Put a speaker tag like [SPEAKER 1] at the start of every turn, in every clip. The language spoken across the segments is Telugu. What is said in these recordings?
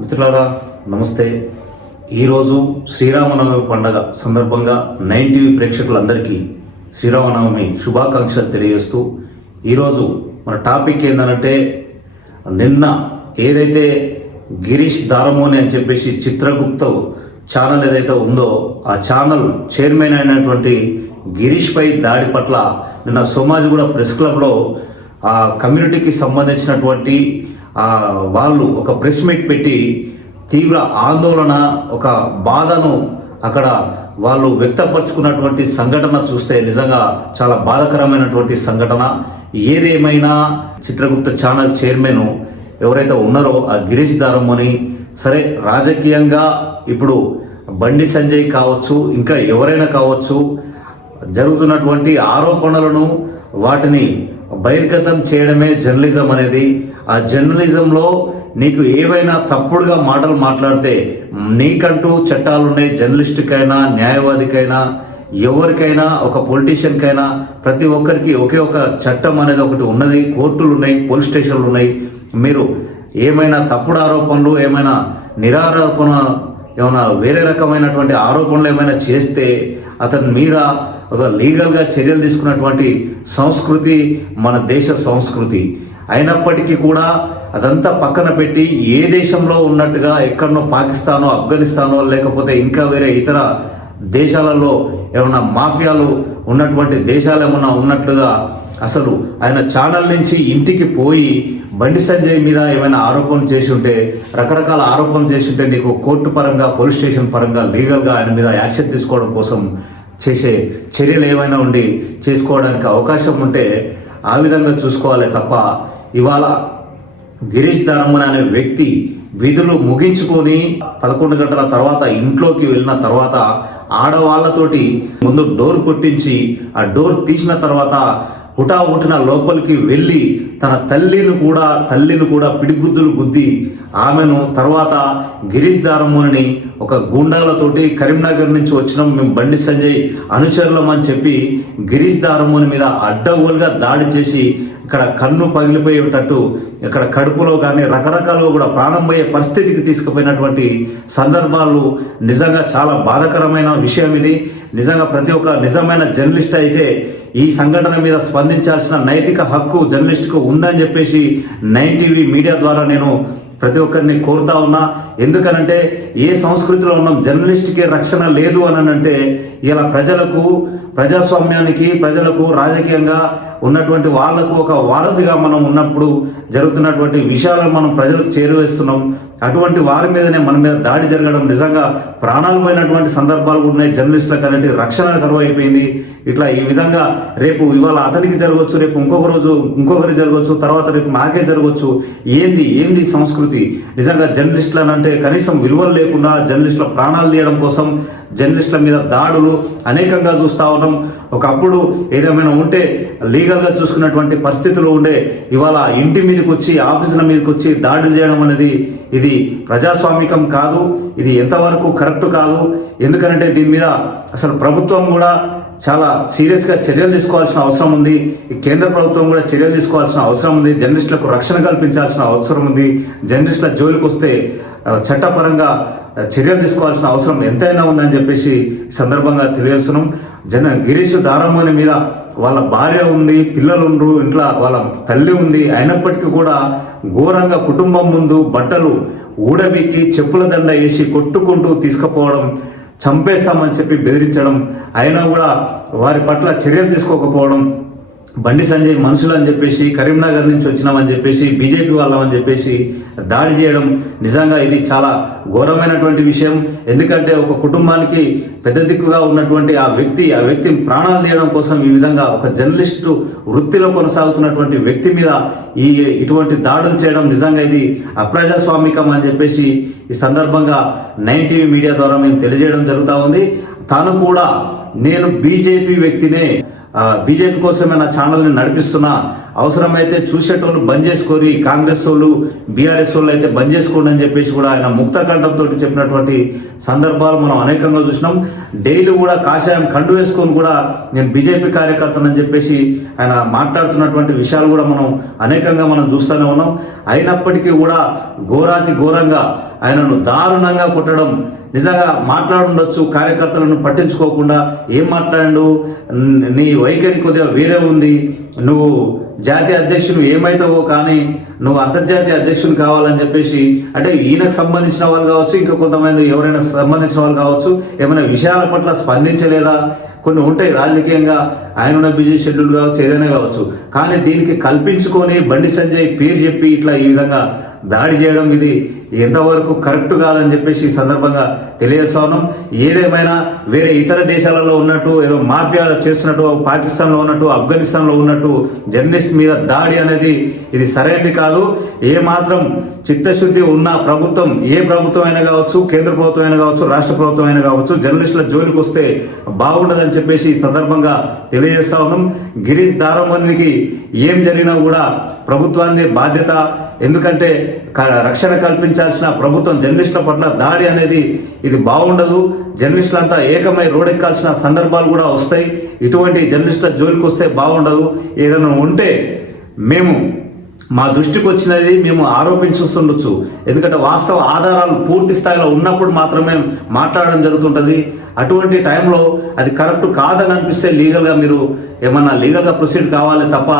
[SPEAKER 1] మిత్రులారా నమస్తే. ఈరోజు శ్రీరామనవమి పండగ సందర్భంగా నైన్ టీవీ ప్రేక్షకులందరికీ శ్రీరామనవమి శుభాకాంక్షలు తెలియజేస్తూ ఈరోజు మన టాపిక్ ఏంటంటే నిన్న ఏదైతే గిరీష్ దారమోని అని చెప్పేసి చిత్రగుప్త ఛానల్ ఏదైతే ఉందో ఆ ఛానల్ చైర్మన్ అయినటువంటి గిరీష్ పై దాడి పట్ల నిన్న సోమాజిగూడ ప్రెస్ క్లబ్లో ఆ కమ్యూనిటీకి సంబంధించినటువంటి వాళ్ళు ఒక ప్రెస్ మీట్ పెట్టి తీవ్ర ఆందోళన ఒక బాధను అక్కడ వాళ్ళు వ్యక్తపరుచుకున్నటువంటి సంఘటన చూస్తే నిజంగా చాలా బాధకరమైనటువంటి సంఘటన. ఏదేమైనా చిత్రగుప్త ఛానల్ చైర్మన్ ఎవరైతే ఉన్నారో ఆ గిరీష్ దారమ్మని సరే రాజకీయంగా ఇప్పుడు బండి సంజయ్ కావచ్చు ఇంకా ఎవరైనా కావచ్చు జరుగుతున్నటువంటి ఆరోపణలను వాటిని బహిర్గతం చేయడమే జర్నలిజం అనేది. ఆ జర్నలిజంలో నీకు ఏవైనా తప్పుడుగా మాటలు మాట్లాడితే నీకంటూ చట్టాలు ఉన్నాయి జర్నలిస్టుకైనా న్యాయవాదికైనా ఎవరికైనా ఒక పొలిటీషియన్కైనా ప్రతి ఒక్కరికి ఒకే ఒక చట్టం అనేది ఒకటి ఉన్నది కోర్టులు ఉన్నాయి పోలీస్ స్టేషన్లు ఉన్నాయి మీరు ఏమైనా తప్పుడు ఆరోపణలు ఏమైనా నిరారోపణ ఏమైనా వేరే రకమైనటువంటి ఆరోపణలు ఏమైనా చేస్తే అతని మీద ఒక లీగల్గా చర్యలు తీసుకున్నటువంటి సంస్కృతి మన దేశ సంస్కృతి. అయినప్పటికీ కూడా అదంతా పక్కన పెట్టి ఏ దేశంలో ఉన్నట్టుగా ఎక్కడనో పాకిస్తానో ఆఫ్ఘనిస్తానో లేకపోతే ఇంకా వేరే ఇతర దేశాలలో ఏమన్నా మాఫియాలు ఉన్నటువంటి దేశాలు ఏమన్నా ఉన్నట్లుగా అసలు ఆయన ఛానల్ నుంచి ఇంటికి పోయి బండి సంజయ్ మీద ఏమైనా ఆరోపణలు చేసి ఉంటే రకరకాల ఆరోపణలు చేసి ఉంటే నీకు కోర్టు పరంగా పోలీస్ స్టేషన్ పరంగా లీగల్గా ఆయన మీద యాక్షన్ తీసుకోవడం కోసం చేసే చర్యలు ఏమైనా ఉండి చేసుకోవడానికి అవకాశం ఉంటే ఆ విధంగా చూసుకోవాలి తప్ప ఇవాళ గిరీష్ ధర్మన్ అనే వ్యక్తి విధులు ముగించుకొని పదకొండు గంటల తర్వాత ఇంట్లోకి వెళ్ళిన తర్వాత ఆడవాళ్ళతోటి ముందు డోర్ కొట్టించి ఆ డోర్ తీసిన తర్వాత హుటా హుటిన లోపలికి వెళ్ళి తన తల్లిని కూడా తల్లిని కూడా పిడిగుద్దులు గుద్ది ఆమెను తర్వాత గిరీష్ దారమ్మని ఒక గుండాలతోటి కరీంనగర్ నుంచి వచ్చినాం మేము బండి సంజయ్ అనుచరులం అని చెప్పి గిరీష్ దారమ్మని మీద అడ్డగోలుగా దాడి చేసి ఇక్కడ కన్ను పగిలిపోయేటట్టు ఇక్కడ కడుపులో కానీ రకరకాలుగా కూడా ప్రాణం పోయే పరిస్థితికి తీసుకుపోయినటువంటి సందర్భాలు నిజంగా చాలా బాధాకరమైన విషయం ఇది. నిజంగా ప్రతి ఒక్క నిజమైన జర్నలిస్ట్ అయితే ఈ సంఘటన మీద స్పందించాల్సిన నైతిక హక్కు జర్నలిస్ట్కు ఉందని చెప్పేసి నైన్ టీవీ మీడియా ద్వారా నేను ప్రతి ఒక్కరిని కోరుతా ఉన్నా ఎందుకనంటే ఏ సంస్కృతిలో ఉన్నాం జర్నలిస్ట్కి రక్షణ లేదు అని అంటే ఇలా ప్రజలకు ప్రజాస్వామ్యానికి ప్రజలకు రాజకీయంగా ఉన్నటువంటి వాళ్ళకు ఒక వారధిగా మనం ఉన్నప్పుడు జరుగుతున్నటువంటి విషయాలను మనం ప్రజలకు చేరువేస్తున్నాం. అటువంటి వారి మీదనే మన మీద దాడి జరగడం నిజంగా ప్రాణాలు పోయినటువంటి సందర్భాలు కూడా ఉన్నాయి. జర్నలిస్టులకు అనేది రక్షణ కరువు అయిపోయింది ఇట్లా ఈ విధంగా రేపు ఇవాళ అతనికి జరగవచ్చు రేపు ఇంకొక రోజు ఇంకొకరికి జరగవచ్చు తర్వాత రేపు నాకే జరగవచ్చు. ఏంది ఏంది సంస్కృతి? నిజంగా జర్నలిస్టులు అని అంటే కనీసం విలువలు లేకుండా జర్నలిస్టుల ప్రాణాలు తీయడం కోసం జర్నలిస్టుల మీద దాడులు అనేకంగా చూస్తూ ఉన్నాం. ఒకప్పుడు ఏదేమైనా ఉంటే లీగల్గా చూసుకున్నటువంటి పరిస్థితులు ఉండే ఇవాళ ఇంటి మీదకి వచ్చి ఆఫీసుల మీదకి వచ్చి దాడులు చేయడం అనేది ఇది ప్రజాస్వామికం కాదు. ఇది ఎంతవరకు కరెక్ట్ కాదు. ఎందుకంటే దీని మీద అసలు ప్రభుత్వం కూడా చాలా సీరియస్గా చర్యలు తీసుకోవాల్సిన అవసరం ఉంది. ఈ కేంద్ర ప్రభుత్వం కూడా చర్యలు తీసుకోవాల్సిన అవసరం ఉంది. జర్నలిస్టులకు రక్షణ కల్పించాల్సిన అవసరం ఉంది. జర్నలిస్టుల జోలికి వస్తే చట్టపరంగా చర్యలు తీసుకోవాల్సిన అవసరం ఎంతైనా ఉందని చెప్పేసి సందర్భంగా తెలియజేస్తున్నాం. జన గిరీష్ దారమ్మని మీద వాళ్ళ భార్య ఉంది పిల్లలు ఉండరు ఇంట్లో వాళ్ళ తల్లి ఉంది. అయినప్పటికీ కూడా ఘోరంగా కుటుంబం ముందు బట్టలు ఊడబీకి చెప్పుల దండ వేసి కొట్టుకుంటూ తీసుకుపోవడం చంపేస్తామని చెప్పి బెదిరించడం అయినా కూడా వారి పట్ల చర్యలు తీసుకోకపోవడం బండి సంజయ్ మనుషులు అని చెప్పేసి కరీంనగర్ నుంచి వచ్చినామని చెప్పేసి బీజేపీ వాళ్ళమని చెప్పేసి దాడి చేయడం నిజంగా ఇది చాలా ఘోరమైనటువంటి విషయం. ఎందుకంటే ఒక కుటుంబానికి పెద్ద దిక్కుగా ఉన్నటువంటి ఆ వ్యక్తి ఆ వ్యక్తి ప్రాణాలు తీయడం కోసం ఈ విధంగా ఒక జర్నలిస్టు వృత్తిలో కొనసాగుతున్నటువంటి వ్యక్తి మీద ఈ ఇటువంటి దాడులు చేయడం నిజంగా ఇది అప్రజాస్వామికం అని చెప్పేసి ఈ సందర్భంగా నైన్ టీవీ మీడియా ద్వారా మేము తెలియజేయడం జరుగుతూ ఉంది. తాను కూడా నేను బీజేపీ వ్యక్తినే బీజేపీ కోసమే నా ఛానల్ని నడిపిస్తున్నా. అవసరమైతే చూసేటోళ్ళు బంద్ చేసుకోరి. కాంగ్రెస్ వాళ్ళు బీఆర్ఎస్ వాళ్ళు అయితే బంద్ చేసుకోండి అని చెప్పేసి కూడా ఆయన ముక్త కంఠంతో చెప్పినటువంటి సందర్భాలు మనం అనేకంగా చూసినాం. డైలీ కూడా కాషాయం కండు వేసుకొని కూడా నేను బీజేపీ కార్యకర్తనని చెప్పేసి ఆయన మాట్లాడుతున్నటువంటి విషయాలు కూడా మనం అనేకంగా మనం చూస్తూనే ఉన్నాం. అయినప్పటికీ కూడా ఘోరాతి ఘోరంగా ఆయనను దారుణంగా కొట్టడం నిజంగా మాట్లాడుండొచ్చు కార్యకర్తలను పట్టించుకోకుండా ఏం మాట్లాడు నీ వైఖరి కొద్దిగా వేరే ఉంది. నువ్వు జాతీయ అధ్యక్షుడు ఏమైతావో కానీ నువ్వు అంతర్జాతీయ అధ్యక్షుడు కావాలని చెప్పేసి అంటే ఈయనకు సంబంధించిన వాళ్ళు కావచ్చు ఇంకా కొంతమంది ఎవరైనా సంబంధించిన వాళ్ళు కావచ్చు ఏమైనా విషయాల పట్ల స్పందించలేదా? కొన్ని ఉంటాయి రాజకీయంగా ఆయన ఉన్న బిజీ షెడ్యూల్ కావచ్చు ఏదైనా కావచ్చు. కానీ దీనికి కల్పించుకొని బండి సంజయ్ పేరు చెప్పి ఇట్లా ఈ విధంగా దాడి చేయడం ఇది ఎంతవరకు కరెక్ట్ కాదని చెప్పేసి ఈ సందర్భంగా తెలియజేస్తా ఉన్నాం. ఏదేమైనా వేరే ఇతర దేశాలలో ఉన్నట్టు ఏదో మాఫియా చేస్తున్నట్టు పాకిస్తాన్లో ఉన్నట్టు ఆఫ్ఘనిస్తాన్లో ఉన్నట్టు జర్నలిస్ట్ మీద దాడి అనేది ఇది సరైనది కాదు. ఏ మాత్రం చిత్తశుద్ధి ఉన్న ప్రభుత్వం ఏ ప్రభుత్వం అయినా కావచ్చు కేంద్ర ప్రభుత్వం అయినా కావచ్చు రాష్ట్ర ప్రభుత్వం అయినా కావచ్చు జర్నలిస్టుల జోలికి వస్తే బాగుండదని చెప్పేసి ఈ సందర్భంగా తెలియజేస్తా ఉన్నాం. గిరీష్ దారమణికి ఏం జరిగినా కూడా ప్రభుత్వాన్ని బాధ్యత ఎందుకంటే క- రక్షణ కల్పించాల్సిన ప్రభుత్వం జర్నలిస్టుల పట్ల దాడి అనేది ఇది బాగుండదు. జర్నలిస్టులంతా ఏకమై రోడెక్కాల్సిన సందర్భాలు కూడా వస్తాయి. ఇటువంటి జర్నలిస్టుల జోలికి వస్తే బాగుండదు. ఏదైనా ఉంటే మేము మా దృష్టికి వచ్చినది మేము ఆరోపించుస్తుండొచ్చు ఎందుకంటే వాస్తవ ఆధారాలు పూర్తి స్థాయిలో ఉన్నప్పుడు మాత్రమే మాట్లాడడం జరుగుతుంటుంది. అటువంటి టైంలో అది కరెక్ట్ కాదని అనిపిస్తే లీగల్గా మీరు ఏమన్నా లీగల్గా ప్రొసీడ్ కావాలి తప్ప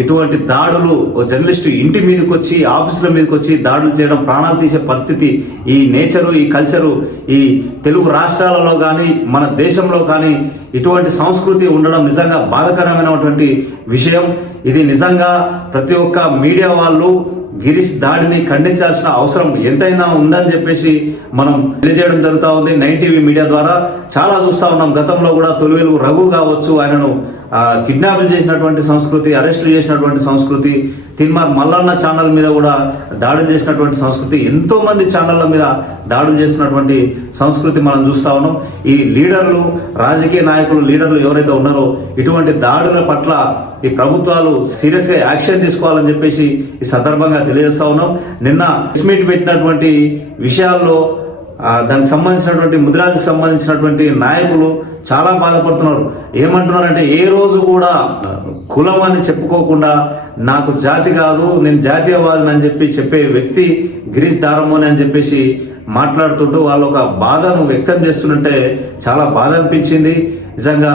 [SPEAKER 1] ఇటువంటి దాడులు ఓ జర్నలిస్టు ఇంటి మీదకి వచ్చి ఆఫీసుల మీదకి వచ్చి దాడులు చేయడం ప్రాణాలు తీసే పరిస్థితి ఈ నేచరు ఈ కల్చరు ఈ తెలుగు రాష్ట్రాలలో కానీ మన దేశంలో కానీ ఇటువంటి సంస్కృతి ఉండడం నిజంగా బాధకరమైనటువంటి విషయం. ఇది నిజంగా ప్రతి ఒక్క మీడియా వాళ్ళు గిరీష్ దాడిని ఖండించాల్సిన అవసరం ఎంతైనా ఉందని చెప్పేసి మనం తెలియజేయడం జరుగుతూ ఉంది. నైన్ టీవీ మీడియా ద్వారా చాలా చూస్తా ఉన్నాం. గతంలో కూడా తొలివేలు రఘు కావచ్చు ఆయనను కిడ్నాపులు చేసినటువంటి సంస్కృతి అరెస్టులు చేసినటువంటి సంస్కృతి తిన్మార్ మల్లన్న ఛానల్ మీద కూడా దాడులు చేసినటువంటి సంస్కృతి ఎంతోమంది ఛానళ్ళ మీద దాడులు చేసినటువంటి సంస్కృతి మనం చూస్తా ఉన్నాం. ఈ లీడర్లు రాజకీయ నాయకులు లీడర్లు ఎవరైతే ఉన్నారో ఇటువంటి దాడుల పట్ల ఈ ప్రభుత్వాలు సీరియస్గా యాక్షన్ తీసుకోవాలని చెప్పేసి ఈ సందర్భంగా తెలియజేస్తా ఉన్నాం. నిన్న ప్రెస్ మీట్ పెట్టినటువంటి విషయాల్లో దానికి సంబంధించినటువంటి ముద్రాలకు సంబంధించినటువంటి నాయకులు చాలా బాధపడుతున్నారు. ఏమంటున్నారంటే ఏ రోజు కూడా కులం అని చెప్పుకోకుండా నాకు జాతి కాదు నేను జాతీయవాదిని అని చెప్పి చెప్పే వ్యక్తి గిరీష్ దారమోని అని చెప్పేసి మాట్లాడుతుంటూ వాళ్ళు ఒక బాధను వ్యక్తం చేస్తుంటే చాలా బాధ అనిపించింది. నిజంగా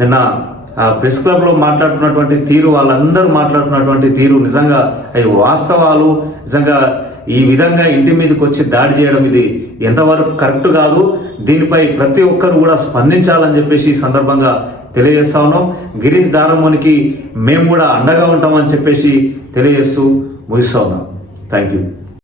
[SPEAKER 1] నిన్న ప్రెస్ క్లబ్లో మాట్లాడుతున్నటువంటి తీరు వాళ్ళందరూ మాట్లాడుతున్నటువంటి తీరు నిజంగా అవి వాస్తవాలు. నిజంగా ఈ విధంగా ఇంటి మీదకి వచ్చి దాడి చేయడం ఇది ఎంతవరకు కరెక్ట్ కాదు? దీనిపై ప్రతి ఒక్కరు కూడా స్పందించాలని చెప్పేసి ఈ సందర్భంగా తెలియజేస్తా ఉన్నాం. గిరీష్ దారమోనికి మేము కూడా అండగా ఉంటామని చెప్పేసి తెలియజేస్తూ ముగిస్తా ఉన్నాం. Thank you